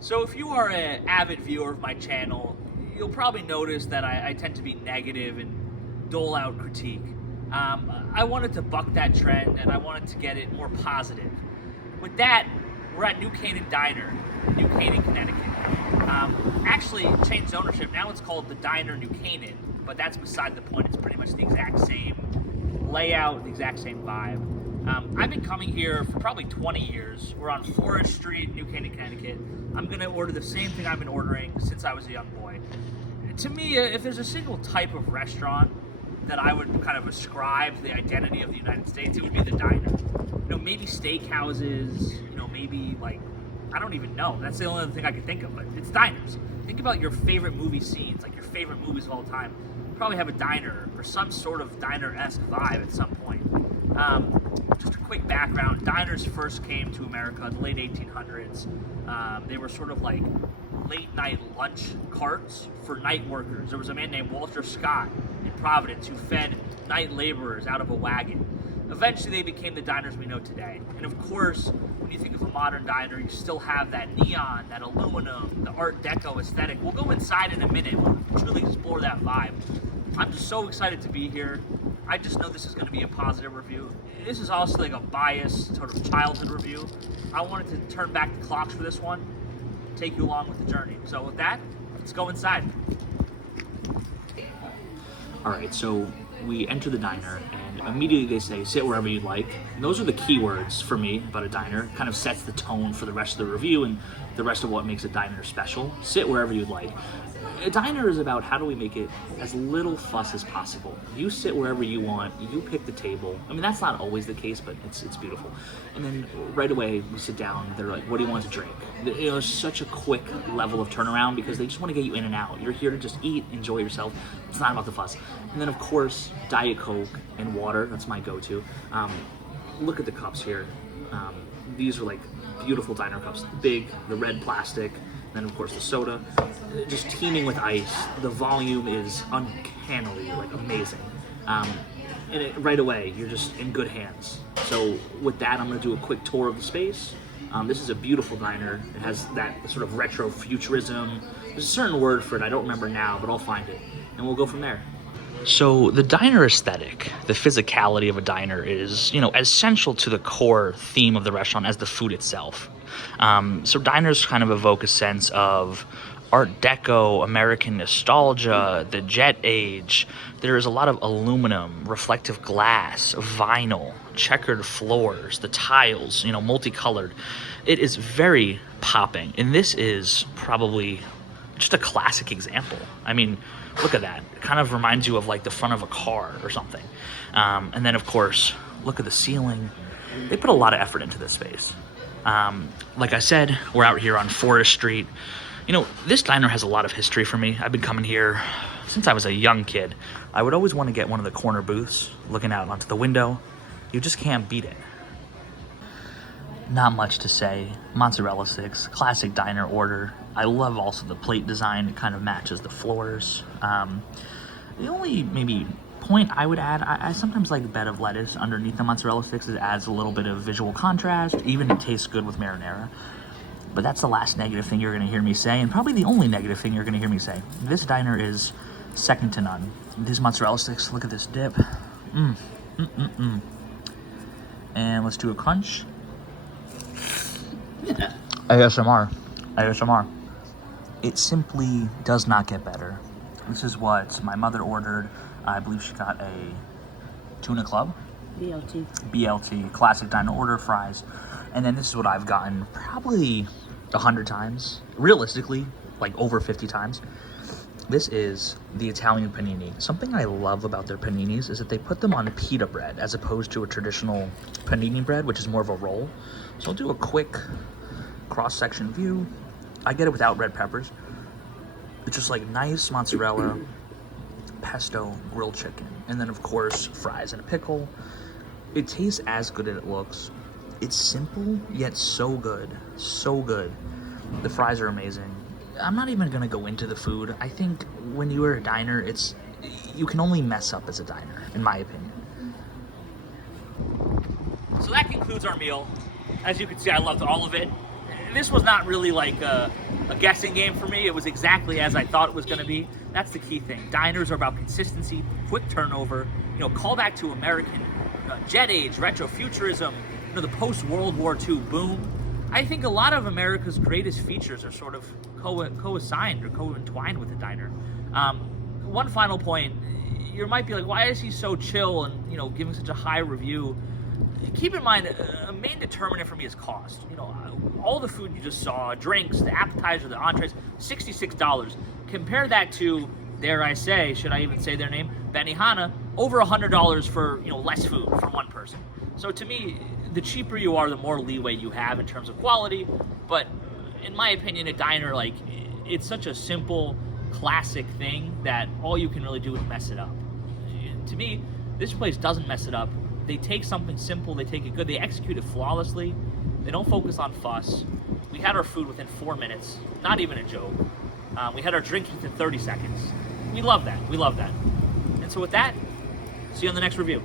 So if you are an avid viewer of my channel, you'll probably notice that I tend to be negative and dole out critique. I wanted to buck that trend and I wanted to get it more positive. With that, we're at New Canaan Diner, New Canaan, Connecticut. Actually changed ownership. Now it's called the Diner New Canaan, but that's beside the point. It's pretty much the exact same layout, the exact same vibe. I've been coming here for probably 20 years. We're on Forest Street, New Canaan, Connecticut. I'm gonna order the same thing I've been ordering since I was a young boy. To me, if there's a single type of restaurant that I would kind of ascribe to the identity of the United States, it would be the diner. Maybe steakhouses, maybe like, I don't even know. That's the only other thing I can think of, but it's diners. Think about your favorite movie scenes, like your favorite movies of all time. You probably have a diner or some sort of diner-esque vibe at some point. Just a quick background, diners first came to America in the late 1800s. They were sort of like late night lunch carts for night workers. There was a man named Walter Scott in Providence who fed night laborers out of a wagon. Eventually they became the diners we know today. And of course, when you think of a modern diner, you still have that neon, that aluminum, the Art Deco aesthetic. We'll go inside in a minute. We'll truly explore that vibe. I'm just so excited to be here. I just know this is going to be a positive review. This is also like a biased sort of childhood review. I wanted to turn back the clocks for this one, take you along with the journey. So with that, let's go inside. All right, so we enter the diner and immediately they say, sit wherever you'd like. And those are the key words for me about a diner. It kind of sets the tone for the rest of the review and the rest of what makes a diner special. Sit wherever you'd like. A diner is about how do we make it as little fuss as possible. You sit wherever you want, you pick the table. I mean, that's not always the case, but it's beautiful. And then right away, we sit down, they're like, what do you want to drink? It's such a quick level of turnaround because they just want to get you in and out. You're here to just eat, enjoy yourself. It's not about the fuss. And then of course, Diet Coke and water, that's my go-to. Look at the cups here. These are like beautiful diner cups, the big, the red plastic, then of course the soda, just teeming with ice. The volume is uncannily like amazing. And right away, you're just in good hands. So with that, I'm gonna do a quick tour of the space. This is a beautiful diner. It has that sort of retro futurism. There's a certain word for it, I don't remember now, but I'll find it. And we'll go from there. So the diner aesthetic, the physicality of a diner is, as essential to the core theme of the restaurant as the food itself. So diners kind of evoke a sense of Art Deco, American nostalgia, the jet age. There is a lot of aluminum, reflective glass, vinyl, checkered floors, the tiles, multicolored. It is very popping. And this is probably just a classic example. I mean, look at that. It kind of reminds you of like the front of a car or something. And then of course, look at the ceiling. They put a lot of effort into this space. Like I said, we're out here on Forest Street. This diner has a lot of history for me. I've been coming here since I was a young kid. I would always want to get one of the corner booths, looking out onto the window. You just can't beat it. Not much to say. Mozzarella sticks, classic diner order. I love also the plate design. It kind of matches the floors. The only maybe point I would add, I sometimes like the bed of lettuce underneath the mozzarella sticks. It adds a little bit of visual contrast. Even it tastes good with marinara. But that's the last negative thing you're going to hear me say, and probably the only negative thing you're going to hear me say. This diner is second to none. These mozzarella sticks, look at this dip. And let's do a crunch. ASMR. It simply does not get better. This is what my mother ordered. I believe she got a tuna club. BLT, classic diner order, fries. And then this is what I've gotten probably 100 times. Realistically, like over 50 times. This is the Italian panini. Something I love about their paninis is that they put them on pita bread as opposed to a traditional panini bread, which is more of a roll. So I'll do a quick cross-section view. I get it without red peppers. It's just like nice mozzarella, pesto, grilled chicken, and then of course fries and a pickle. It tastes as good as it looks. It's simple, yet so good. So good. The fries are amazing. I'm not even gonna go into the food. I think when you are a diner, you can only mess up as a diner, in my opinion. So that concludes our meal. As you can see, I loved all of it. This was not really like a a guessing game for me. It was exactly as I thought it was going to be. That's the key thing. Diners are about consistency, quick turnover, call back to American jet age, retrofuturism, the post-World War II boom. I think a lot of America's greatest features are sort of co-assigned or co-entwined with the diner. One final point, you might be like, why is he so chill and giving such a high review? Keep in mind, a main determinant for me is cost. All the food you just saw, drinks, the appetizer, the entrees, $66. Compare that to, dare I say, should I even say their name, Benihana, over $100 for less food for one person. So to me, the cheaper you are, the more leeway you have in terms of quality. But in my opinion, a diner, it's such a simple, classic thing that all you can really do is mess it up. To me, this place doesn't mess it up. They take something simple, they take it good, they execute it flawlessly. They don't focus on fuss. We had our food within 4 minutes, not even a joke. We had our drink within 30 seconds. We love that. We love that. And so with that, see you on the next review.